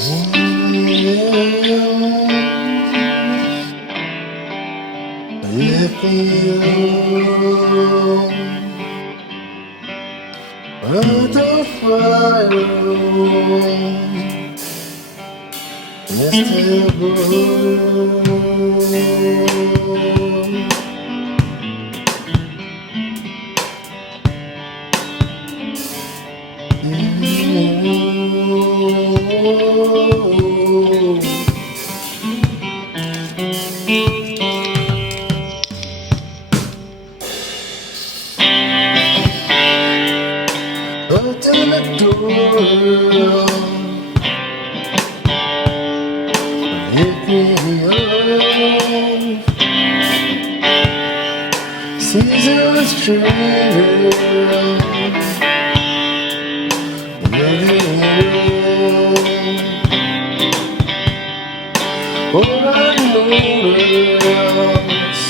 If you are the fire, it's terrible. Open the door, let me on. Seasons change, all I know is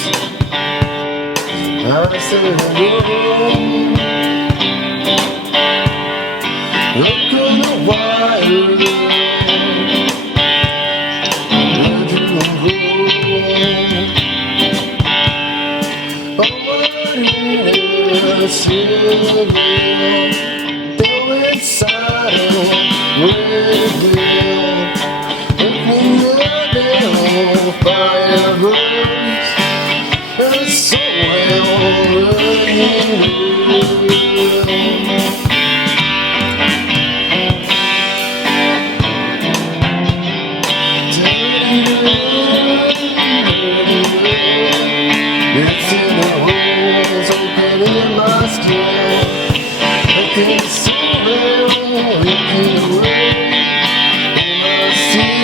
I said hello. Look on the wire, where'd you go? Oh, what is it? Go inside of reveal. If we are there, fire burns, and it's so well real. It's in the holes open in my skin. I can see them looking away. And I see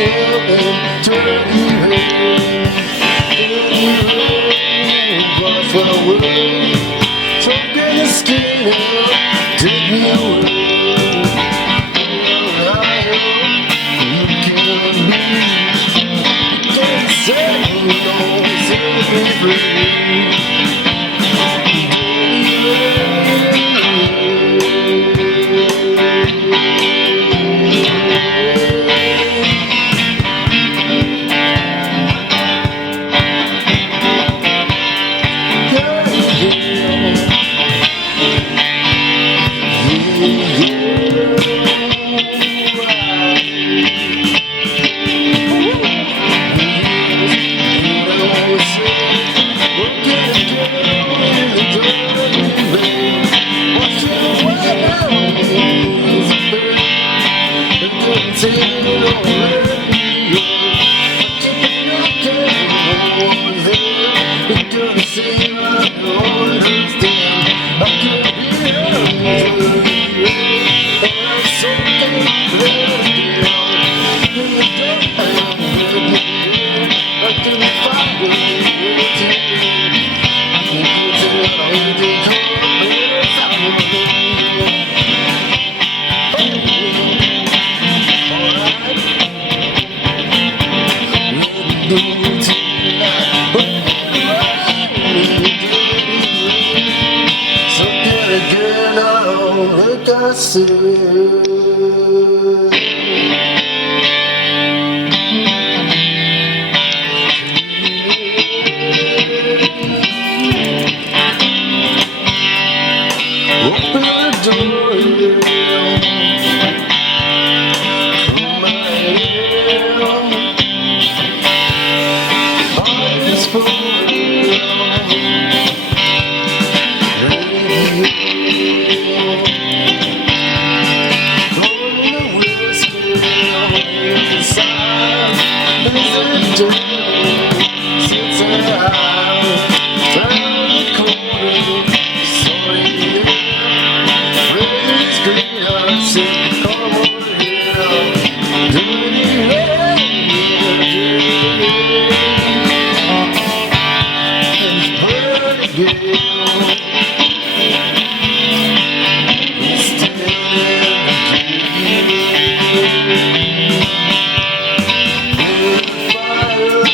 them turning red. Wash my way, choking the skin up, take me away. Looking at me, can't say no, set me free. So get a girl out, look I see. Open the door, yeah. Come on, yeah. Heart is full, yeah. Rolling the whiskey inside. There's a door sits out round the corner. Sorry. Come on here, do it and burn again. Still in the fire.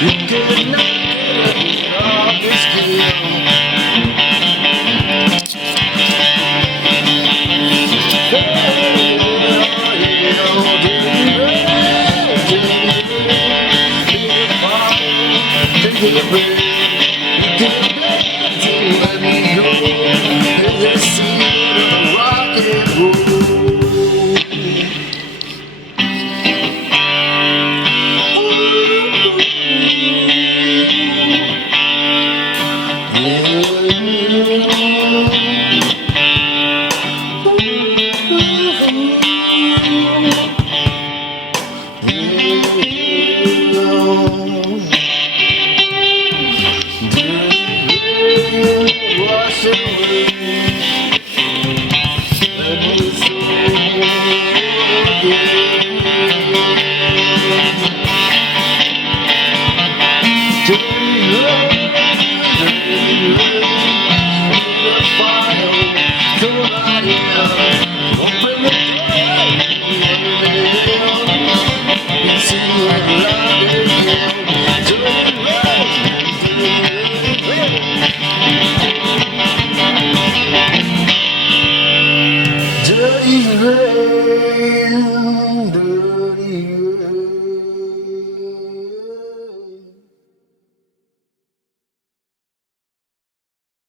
You cannot get off this kill. Take it away.